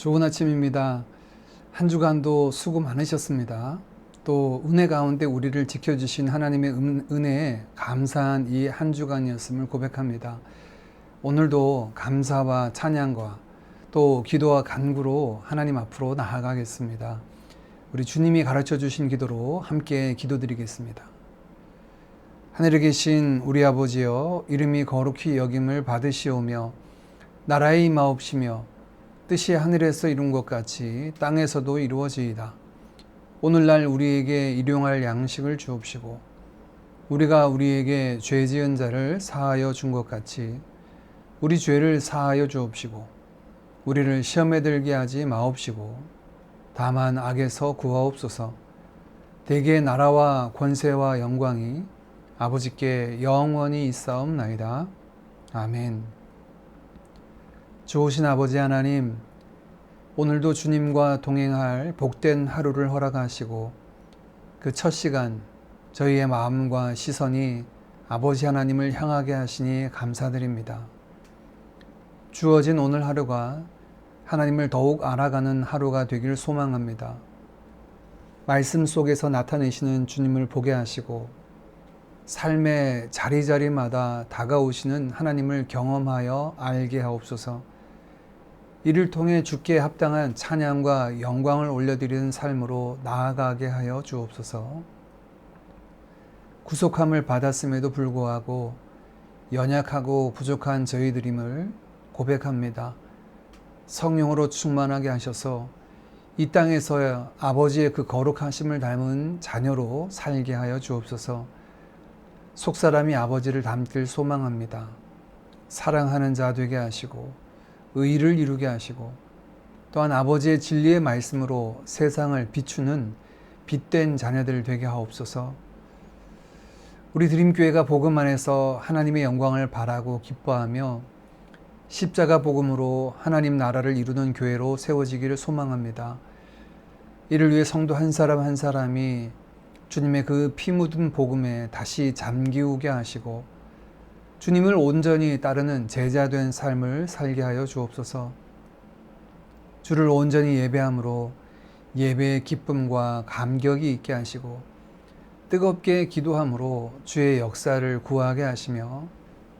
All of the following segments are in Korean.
좋은 아침입니다. 한 주간도 수고 많으셨습니다. 또 은혜 가운데 우리를 지켜주신 하나님의 은혜에 감사한 이 한 주간이었음을 고백합니다. 오늘도 감사와 찬양과 또 기도와 간구로 하나님 앞으로 나아가겠습니다. 우리 주님이 가르쳐 주신 기도로 함께 기도드리겠습니다. 하늘에 계신 우리 아버지여, 이름이 거룩히 여김을 받으시오며 나라의 임하옵시며 뜻이 하늘에서 이룬 것 같이 땅에서도 이루어지이다. 오늘날 우리에게 일용할 양식을 주옵시고 우리가 우리에게 죄 지은 자를 사하여 준 것 같이 우리 죄를 사하여 주옵시고 우리를 시험에 들게 하지 마옵시고 다만 악에서 구하옵소서. 대개 나라와 권세와 영광이 아버지께 영원히 있사옵나이다. 아멘. 좋으신 아버지 하나님, 오늘도 주님과 동행할 복된 하루를 허락하시고 그 첫 시간 저희의 마음과 시선이 아버지 하나님을 향하게 하시니 감사드립니다. 주어진 오늘 하루가 하나님을 더욱 알아가는 하루가 되길 소망합니다. 말씀 속에서 나타내시는 주님을 보게 하시고 삶의 자리자리마다 다가오시는 하나님을 경험하여 알게 하옵소서. 이를 통해 주께 합당한 찬양과 영광을 올려드리는 삶으로 나아가게 하여 주옵소서. 구속함을 받았음에도 불구하고 연약하고 부족한 저희들임을 고백합니다. 성령으로 충만하게 하셔서 이 땅에서 아버지의 그 거룩하심을 닮은 자녀로 살게 하여 주옵소서. 속사람이 아버지를 닮길 소망합니다. 사랑하는 자 되게 하시고 의를 이루게 하시고 또한 아버지의 진리의 말씀으로 세상을 비추는 빛된 자녀들 되게 하옵소서. 우리 드림교회가 복음 안에서 하나님의 영광을 바라고 기뻐하며 십자가 복음으로 하나님 나라를 이루는 교회로 세워지기를 소망합니다. 이를 위해 성도 한 사람 한 사람이 주님의 그 피 묻은 복음에 다시 잠기우게 하시고 주님을 온전히 따르는 제자된 삶을 살게 하여 주옵소서. 주를 온전히 예배함으로 예배의 기쁨과 감격이 있게 하시고 뜨겁게 기도함으로 주의 역사를 구하게 하시며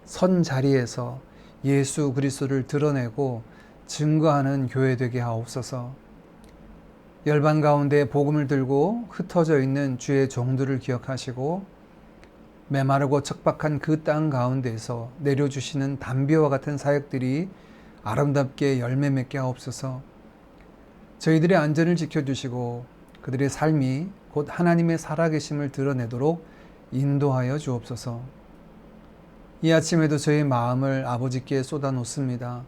선 자리에서 예수 그리스도를 드러내고 증거하는 교회 되게 하옵소서. 열방 가운데 복음을 들고 흩어져 있는 주의 종들을 기억하시고 메마르고 척박한 그 땅 가운데서 내려주시는 담비와 같은 사역들이 아름답게 열매 맺게 하옵소서. 저희들의 안전을 지켜주시고 그들의 삶이 곧 하나님의 살아계심을 드러내도록 인도하여 주옵소서. 이 아침에도 저희 마음을 아버지께 쏟아놓습니다.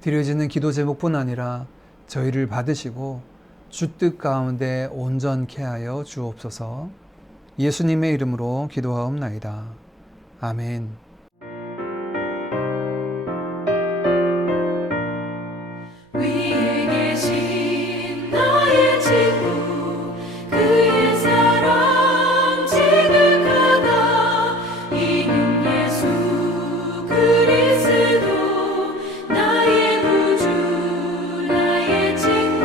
드려지는 기도 제목뿐 아니라 저희를 받으시고 주 뜻 가운데 온전케 하여 주옵소서. 예수님의 이름으로 기도하옵나이다. 아멘. 위에 계신 나의 친구 그의 사랑 지극하다. 이는 예수 그리스도 나의 구주 나의 친구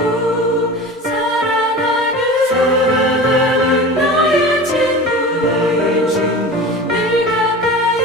사랑하는 나의 친구 늘 가까이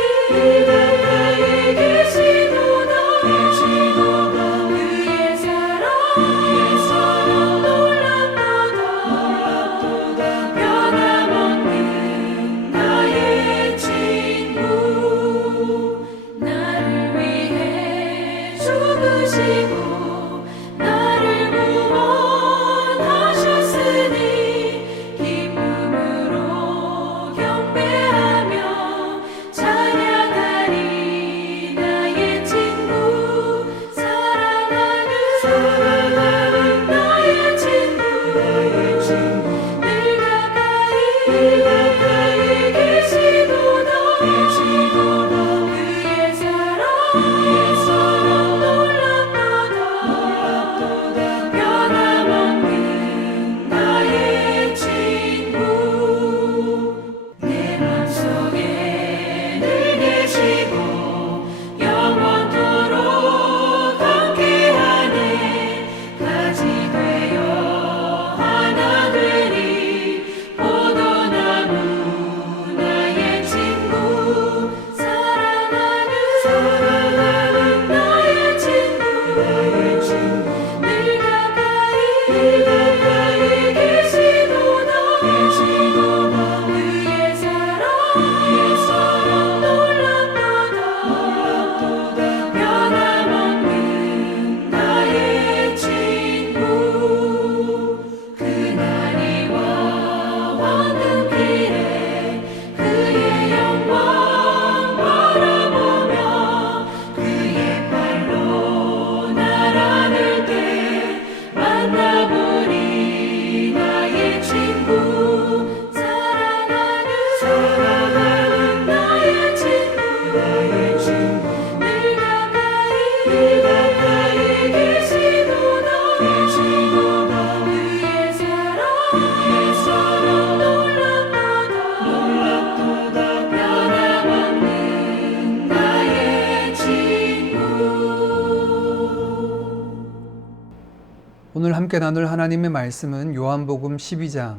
오늘 함께 나눌 하나님의 말씀은 요한복음 12장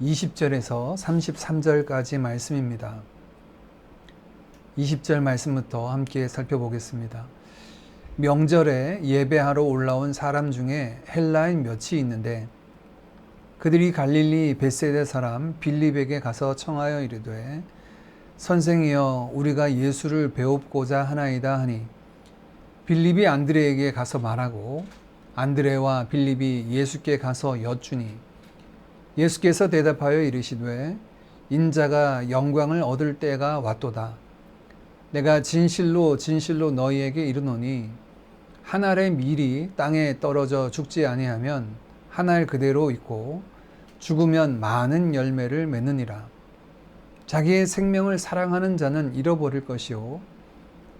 20절에서 33절까지 말씀입니다. 20절 말씀부터 함께 살펴보겠습니다. 명절에 예배하러 올라온 사람 중에 헬라인 몇이 있는데 그들이 갈릴리 벳세다 사람 빌립에게 가서 청하여 이르되 선생이여 우리가 예수를 배웁고자 하나이다 하니 빌립이 안드레에게 가서 말하고 안드레와 빌립이 예수께 가서 여쭈니 예수께서 대답하여 이르시되 인자가 영광을 얻을 때가 왔도다. 내가 진실로 진실로 너희에게 이르노니 한 알의 밀이 땅에 떨어져 죽지 아니하면 한 알 그대로 있고 죽으면 많은 열매를 맺느니라. 자기의 생명을 사랑하는 자는 잃어버릴 것이요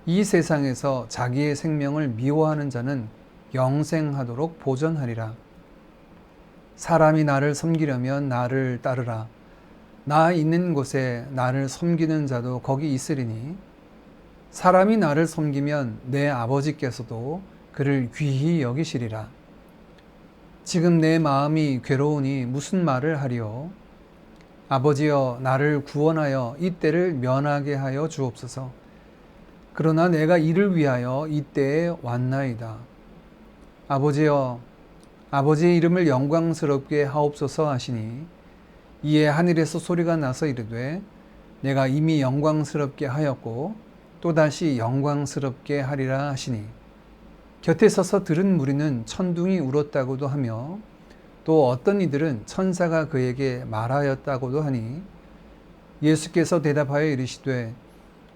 이 세상에서 자기의 생명을 미워하는 자는 영생하도록 보존하리라. 사람이 나를 섬기려면 나를 따르라. 나 있는 곳에 나를 섬기는 자도 거기 있으리니 사람이 나를 섬기면 내 아버지께서도 그를 귀히 여기시리라. 지금 내 마음이 괴로우니 무슨 말을 하리요? 아버지여 나를 구원하여 이 때를 면하게 하여 주옵소서. 그러나 내가 이를 위하여 이 때에 왔나이다. 아버지여 아버지의 이름을 영광스럽게 하옵소서 하시니 이에 하늘에서 소리가 나서 이르되 내가 이미 영광스럽게 하였고 또다시 영광스럽게 하리라 하시니 곁에 서서 들은 무리는 천둥이 울었다고도 하며 또 어떤 이들은 천사가 그에게 말하였다고도 하니 예수께서 대답하여 이르시되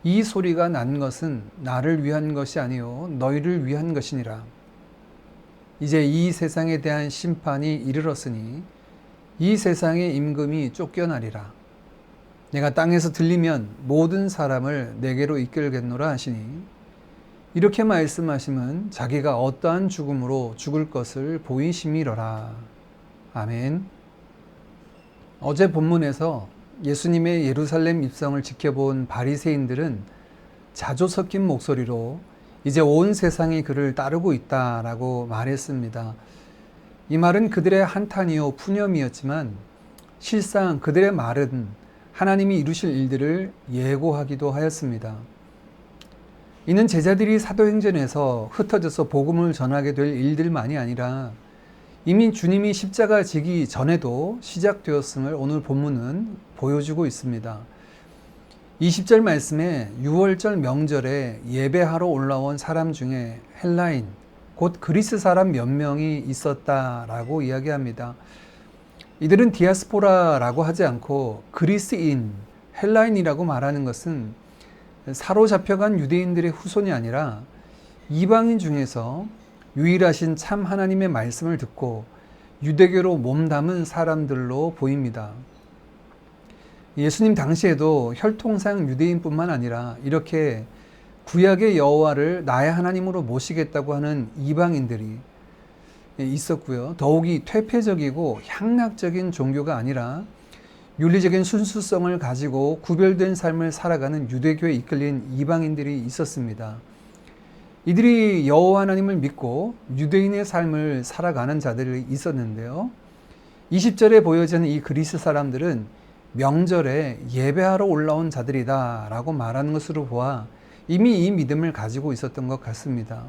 이 소리가 난 것은 나를 위한 것이 아니요 너희를 위한 것이니라. 이제 이 세상에 대한 심판이 이르렀으니 이 세상의 임금이 쫓겨나리라. 내가 땅에서 들리면 모든 사람을 내게로 이끌겠노라 하시니 이렇게 말씀하심은 자기가 어떠한 죽음으로 죽을 것을 보이심이로라. 아멘. 어제 본문에서 예수님의 예루살렘 입성을 지켜본 바리새인들은 자조 섞인 목소리로 이제 온 세상이 그를 따르고 있다라고 말했습니다. 이 말은 그들의 한탄이요 푸념이었지만 실상 그들의 말은 하나님이 이루실 일들을 예고하기도 하였습니다. 이는 제자들이 사도행전에서 흩어져서 복음을 전하게 될 일들만이 아니라 이미 주님이 십자가 지기 전에도 시작되었음을 오늘 본문은 보여주고 있습니다. 20절 말씀에 6월절 명절에 예배하러 올라온 사람 중에 헬라인, 곧 그리스 사람 몇 명이 있었다라고 이야기합니다. 이들은 디아스포라라고 하지 않고 그리스인, 헬라인이라고 말하는 것은 사로잡혀간 유대인들의 후손이 아니라 이방인 중에서 유일하신 참 하나님의 말씀을 듣고 유대교로 몸담은 사람들로 보입니다. 예수님 당시에도 혈통상 유대인뿐만 아니라 이렇게 구약의 여호와를 나의 하나님으로 모시겠다고 하는 이방인들이 있었고요. 더욱이 퇴폐적이고 향락적인 종교가 아니라 윤리적인 순수성을 가지고 구별된 삶을 살아가는 유대교에 이끌린 이방인들이 있었습니다. 이들이 여호와 하나님을 믿고 유대인의 삶을 살아가는 자들이 있었는데요. 20절에 보여지는 이 그리스 사람들은 명절에 예배하러 올라온 자들이다 라고 말하는 것으로 보아 이미 이 믿음을 가지고 있었던 것 같습니다.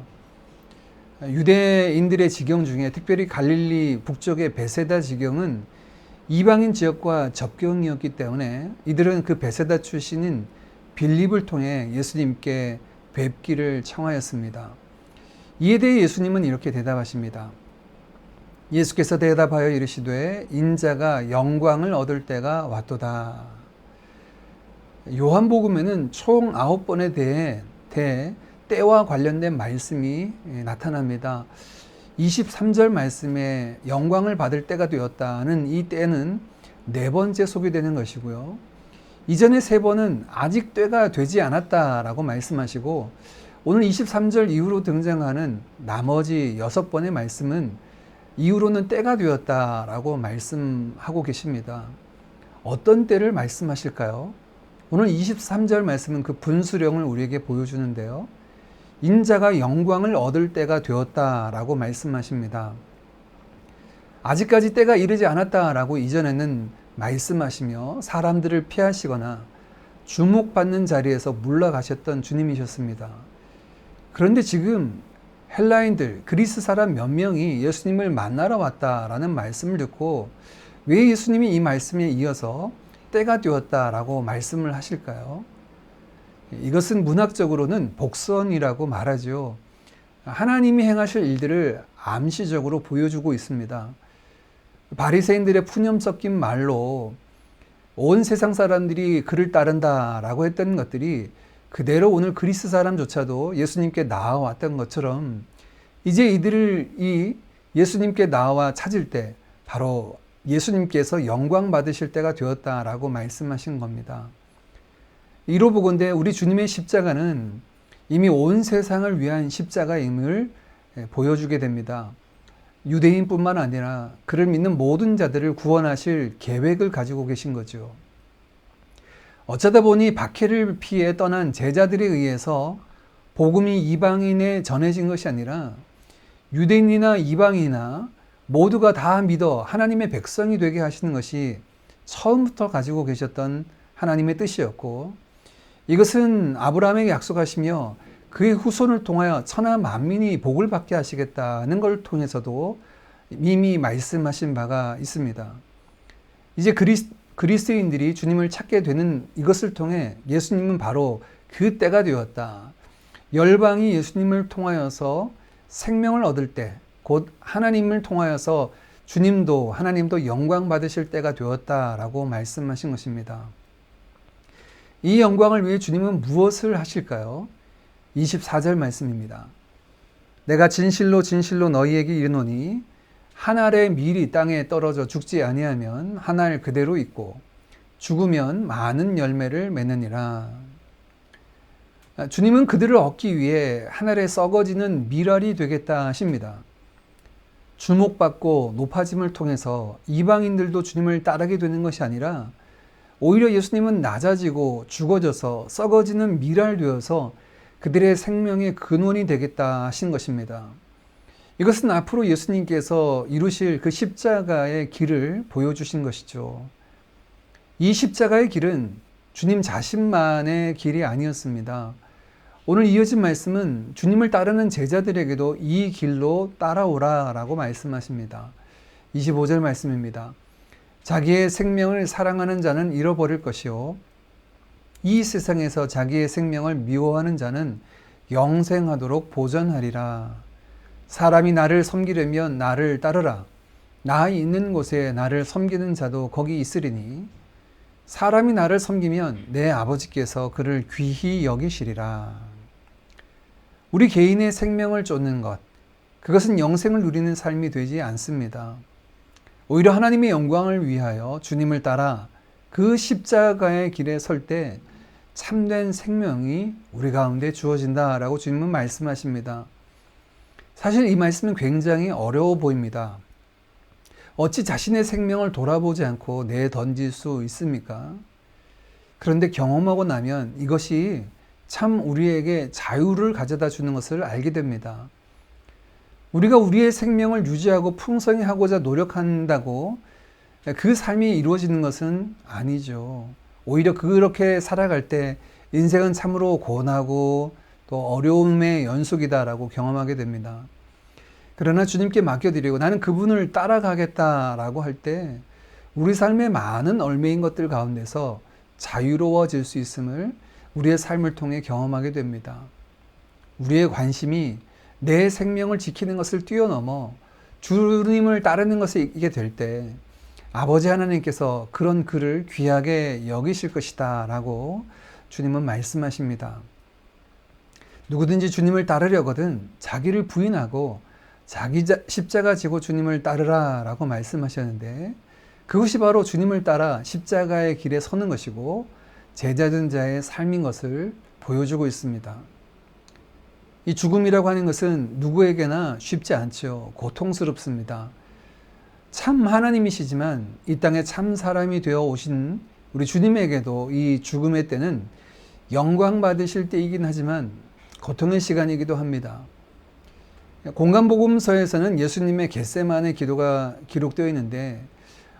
유대인들의 지경 중에 특별히 갈릴리 북쪽의 베세다 지경은 이방인 지역과 접경이었기 때문에 이들은 그 베세다 출신인 빌립을 통해 예수님께 뵙기를 청하였습니다. 이에 대해 예수님은 이렇게 대답하십니다. 예수께서 대답하여 이르시되 인자가 영광을 얻을 때가 왔도다. 요한복음에는 총 9번에 대해 때와 관련된 말씀이 나타납니다. 23절 말씀에 영광을 받을 때가 되었다는 이 때는 4번째 소개되는 것이고요. 이전의 3번은 아직 때가 되지 않았다라고 말씀하시고 오늘 23절 이후로 등장하는 나머지 6번의 말씀은 이후로는 때가 되었다라고 말씀하고 계십니다. 어떤 때를 말씀하실까요? 오늘 23절 말씀은 그 분수령을 우리에게 보여주는데요. 인자가 영광을 얻을 때가 되었다라고 말씀하십니다. 아직까지 때가 이르지 않았다라고 이전에는 말씀하시며 사람들을 피하시거나 주목받는 자리에서 물러가셨던 주님이셨습니다. 그런데 지금 헬라인들, 그리스 사람 몇 명이 예수님을 만나러 왔다라는 말씀을 듣고 왜 예수님이 이 말씀에 이어서 때가 되었다라고 말씀을 하실까요? 이것은 문학적으로는 복선이라고 말하죠. 하나님이 행하실 일들을 암시적으로 보여주고 있습니다. 바리새인들의 푸념 섞인 말로 온 세상 사람들이 그를 따른다라고 했던 것들이 그대로 오늘 그리스 사람조차도 예수님께 나아왔던 것처럼 이제 이들이 예수님께 나와 찾을 때 바로 예수님께서 영광 받으실 때가 되었다라고 말씀하신 겁니다. 이로 보건대 우리 주님의 십자가는 이미 온 세상을 위한 십자가임을 보여주게 됩니다. 유대인뿐만 아니라 그를 믿는 모든 자들을 구원하실 계획을 가지고 계신 거죠. 어쩌다 보니 박해를 피해 떠난 제자들에 의해서 복음이 이방인에 전해진 것이 아니라 유대인이나 이방인이나 모두가 다 믿어 하나님의 백성이 되게 하시는 것이 처음부터 가지고 계셨던 하나님의 뜻이었고, 이것은 아브라함에게 약속하시며 그의 후손을 통하여 천하 만민이 복을 받게 하시겠다는 걸 통해서도 이미 말씀하신 바가 있습니다. 이제 그리스도인들이 주님을 찾게 되는 이것을 통해 예수님은 바로 그 때가 되었다. 열방이 예수님을 통하여서 생명을 얻을 때, 곧 하나님을 통하여서 주님도 하나님도 영광 받으실 때가 되었다라고 말씀하신 것입니다. 이 영광을 위해 주님은 무엇을 하실까요? 24절 말씀입니다. 내가 진실로 진실로 너희에게 이르노니 한 알의 밀이 땅에 떨어져 죽지 아니하면 한 알 그대로 있고 죽으면 많은 열매를 맺느니라. 주님은 그들을 얻기 위해 한 알에 썩어지는 밀알이 되겠다 하십니다. 주목받고 높아짐을 통해서 이방인들도 주님을 따르게 되는 것이 아니라 오히려 예수님은 낮아지고 죽어져서 썩어지는 밀알 되어서 그들의 생명의 근원이 되겠다 하신 것입니다. 이것은 앞으로 예수님께서 이루실 그 십자가의 길을 보여주신 것이죠. 이 십자가의 길은 주님 자신만의 길이 아니었습니다. 오늘 이어진 말씀은 주님을 따르는 제자들에게도 이 길로 따라오라 라고 말씀하십니다. 25절 말씀입니다. 자기의 생명을 사랑하는 자는 잃어버릴 것이요 이 세상에서 자기의 생명을 미워하는 자는 영생하도록 보전하리라. 사람이 나를 섬기려면 나를 따르라. 나 있는 곳에 나를 섬기는 자도 거기 있으리니 사람이 나를 섬기면 내 아버지께서 그를 귀히 여기시리라. 우리 개인의 생명을 쫓는 것, 그것은 영생을 누리는 삶이 되지 않습니다. 오히려 하나님의 영광을 위하여 주님을 따라 그 십자가의 길에 설 때 참된 생명이 우리 가운데 주어진다라고 주님은 말씀하십니다. 사실 이 말씀은 굉장히 어려워 보입니다. 어찌 자신의 생명을 돌아보지 않고 내던질 수 있습니까? 그런데 경험하고 나면 이것이 참 우리에게 자유를 가져다 주는 것을 알게 됩니다. 우리가 우리의 생명을 유지하고 풍성히 하고자 노력한다고 그 삶이 이루어지는 것은 아니죠. 오히려 그렇게 살아갈 때 인생은 참으로 고난하고 또 어려움의 연속이다라고 경험하게 됩니다. 그러나 주님께 맡겨드리고 나는 그분을 따라가겠다라고 할 때 우리 삶의 많은 얽매인 것들 가운데서 자유로워질 수 있음을 우리의 삶을 통해 경험하게 됩니다. 우리의 관심이 내 생명을 지키는 것을 뛰어넘어 주님을 따르는 것에 있게 될 때 아버지 하나님께서 그런 그를 귀하게 여기실 것이다 라고 주님은 말씀하십니다. 누구든지 주님을 따르려거든 자기를 부인하고 자기 십자가 지고 주님을 따르라 라고 말씀하셨는데 그것이 바로 주님을 따라 십자가의 길에 서는 것이고 제자된 자의 삶인 것을 보여주고 있습니다. 이 죽음이라고 하는 것은 누구에게나 쉽지 않죠. 고통스럽습니다. 참 하나님이시지만 이 땅에 참 사람이 되어 오신 우리 주님에게도 이 죽음의 때는 영광 받으실 때이긴 하지만 고통의 시간이기도 합니다. 공간복음서에서는 예수님의 겟세마네 기도가 기록되어 있는데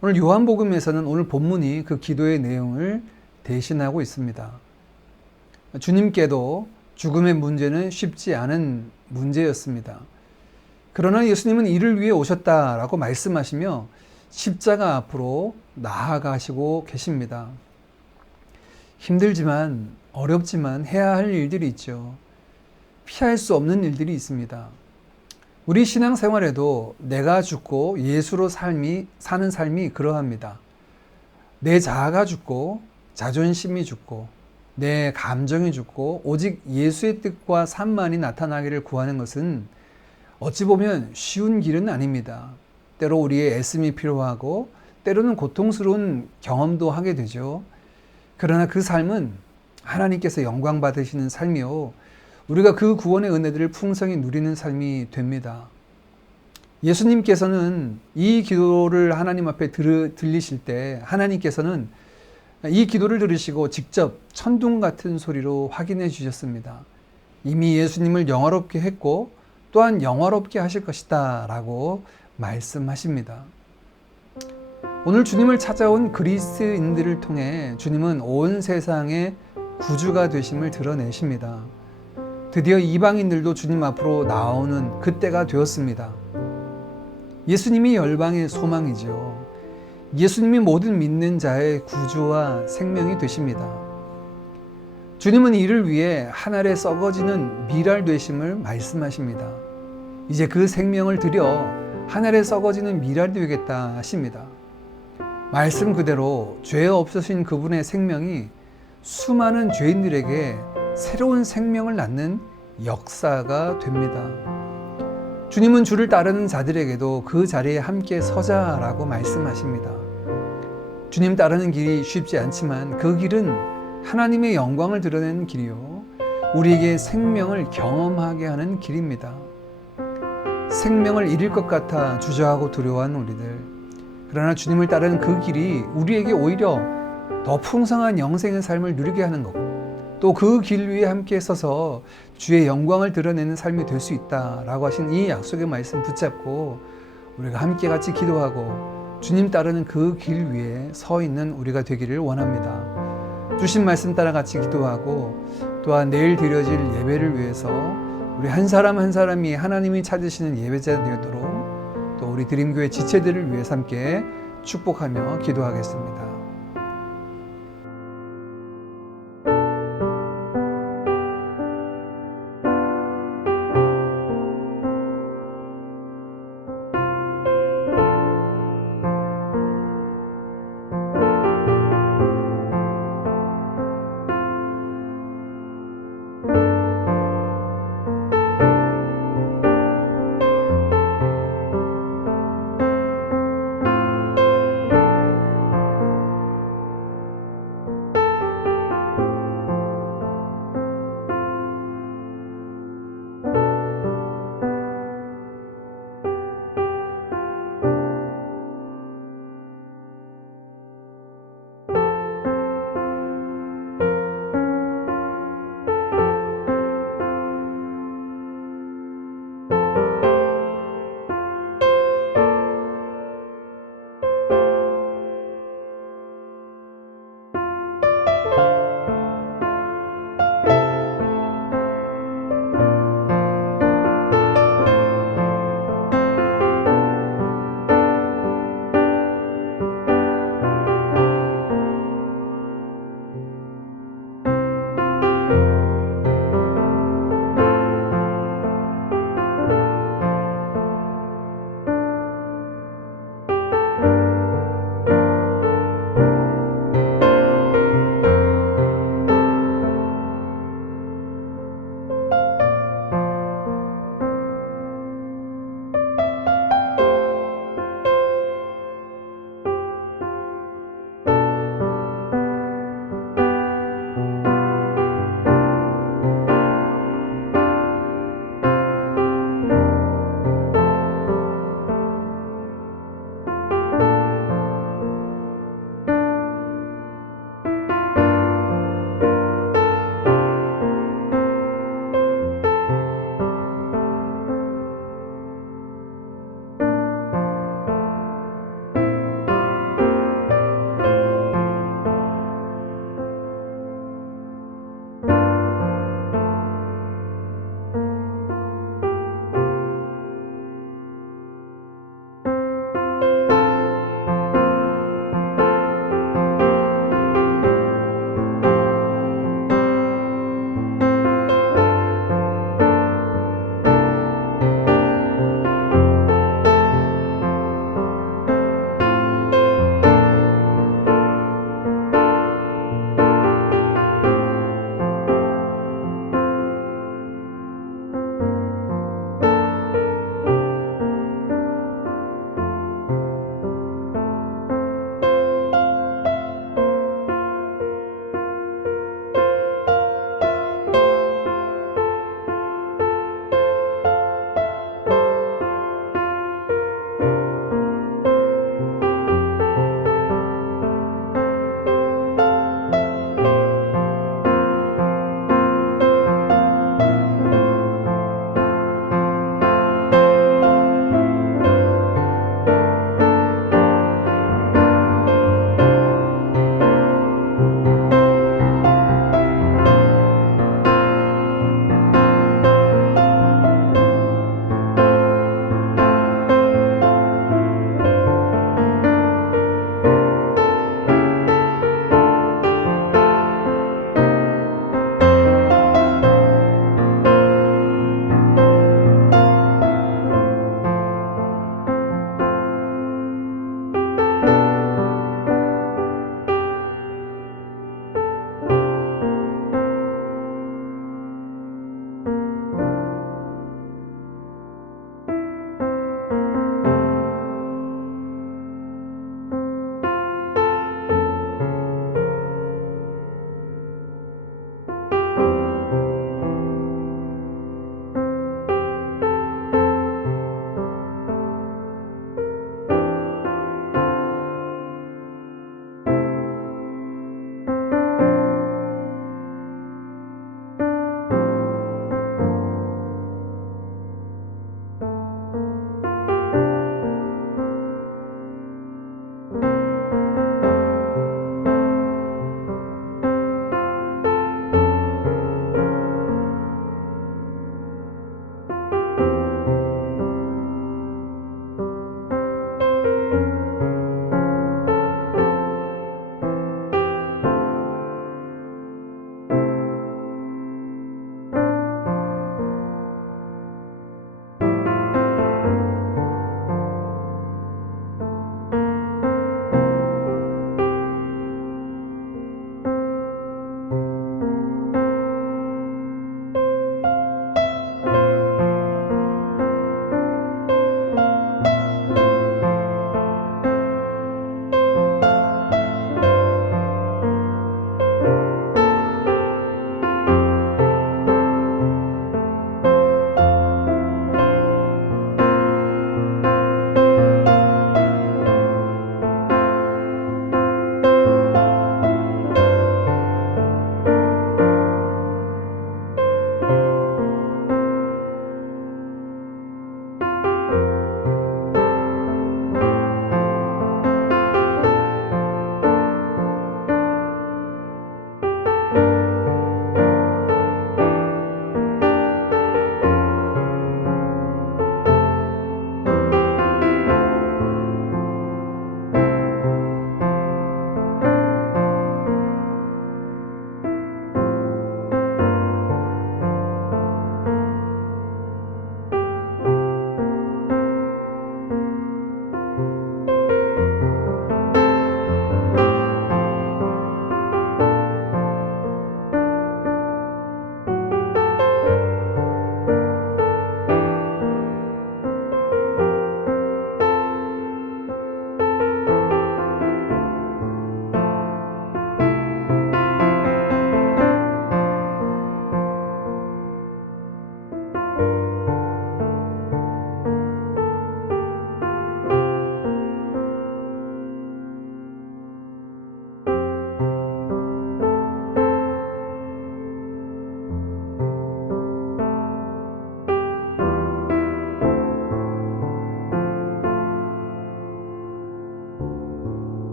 오늘 요한복음에서는 오늘 본문이 그 기도의 내용을 대신하고 있습니다. 주님께도 죽음의 문제는 쉽지 않은 문제였습니다. 그러나 예수님은 이를 위해 오셨다라고 말씀하시며 십자가 앞으로 나아가시고 계십니다. 힘들지만 어렵지만 해야 할 일들이 있죠. 피할 수 없는 일들이 있습니다. 우리 신앙생활에도 내가 죽고 예수로 사는 삶이 그러합니다. 내 자아가 죽고 자존심이 죽고 내 감정이 죽고 오직 예수의 뜻과 삶만이 나타나기를 구하는 것은 어찌 보면 쉬운 길은 아닙니다. 때로 우리의 애씀이 필요하고 때로는 고통스러운 경험도 하게 되죠. 그러나 그 삶은 하나님께서 영광 받으시는 삶이요, 우리가 그 구원의 은혜들을 풍성히 누리는 삶이 됩니다. 예수님께서는 이 기도를 하나님 앞에 들리실 때 하나님께서는 이 기도를 들으시고 직접 천둥 같은 소리로 확인해 주셨습니다. 이미 예수님을 영화롭게 했고 또한 영화롭게 하실 것이다 라고 말씀하십니다. 오늘 주님을 찾아온 그리스인들을 통해 주님은 온 세상의 구주가 되심을 드러내십니다. 드디어 이방인들도 주님 앞으로 나오는 그때가 되었습니다. 예수님이 열방의 소망이죠. 예수님이 모든 믿는 자의 구주와 생명이 되십니다. 주님은 이를 위해 한 알에 썩어지는 밀알 되심을 말씀하십니다. 이제 그 생명을 들여 한 알에 썩어지는 밀알이 되겠다 하십니다. 말씀 그대로 죄 없으신 그분의 생명이 수많은 죄인들에게 새로운 생명을 낳는 역사가 됩니다. 주님은 주를 따르는 자들에게도 그 자리에 함께 서자라고 말씀하십니다. 주님 따르는 길이 쉽지 않지만 그 길은 하나님의 영광을 드러내는 길이요, 우리에게 생명을 경험하게 하는 길입니다. 생명을 잃을 것 같아 주저하고 두려워하는 우리들, 그러나 주님을 따르는 그 길이 우리에게 오히려 더 풍성한 영생의 삶을 누리게 하는 것, 또 그 길 위에 함께 서서 주의 영광을 드러내는 삶이 될 수 있다라고 하신 이 약속의 말씀 붙잡고 우리가 함께 같이 기도하고 주님 따르는 그 길 위에 서 있는 우리가 되기를 원합니다. 주신 말씀 따라 같이 기도하고 또한 내일 드려질 예배를 위해서 우리 한 사람 한 사람이 하나님이 찾으시는 예배자 되도록 또 우리 드림교회 지체들을 위해서 함께 축복하며 기도하겠습니다.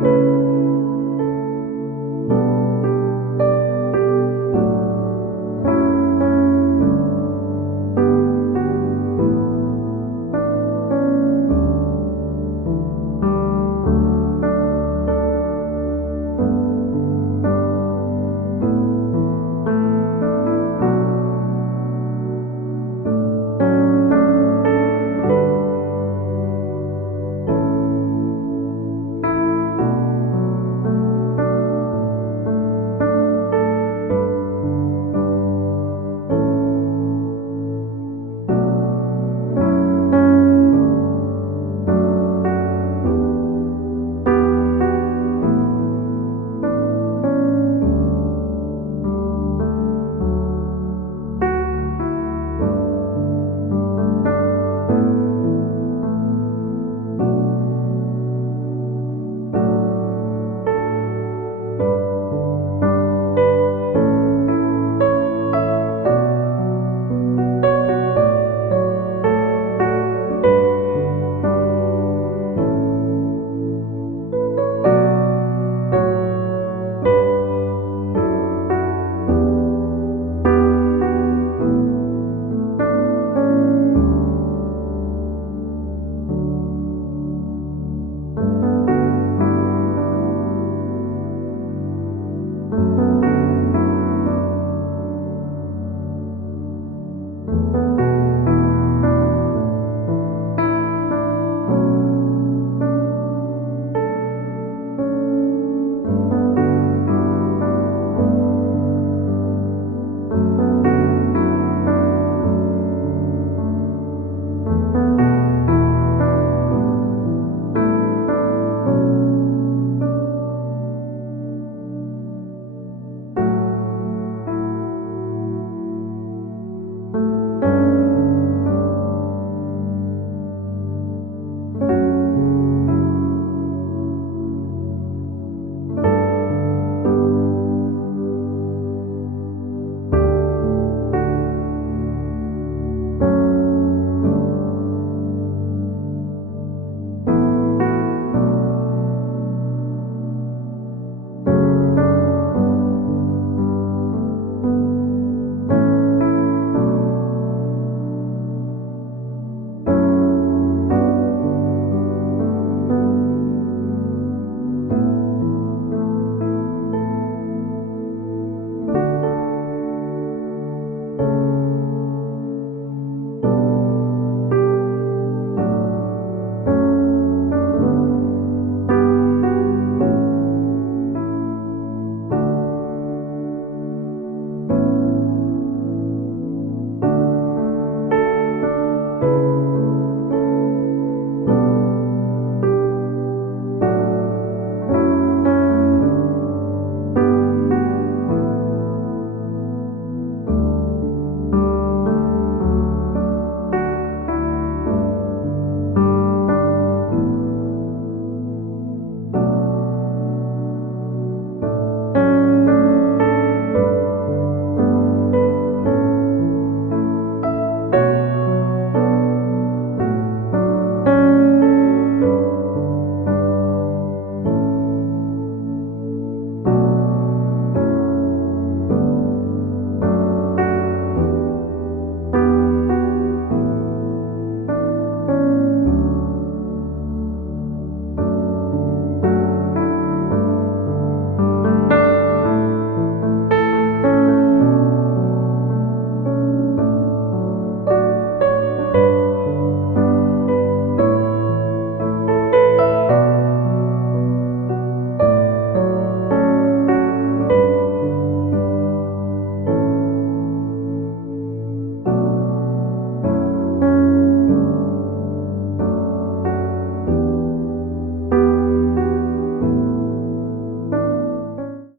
주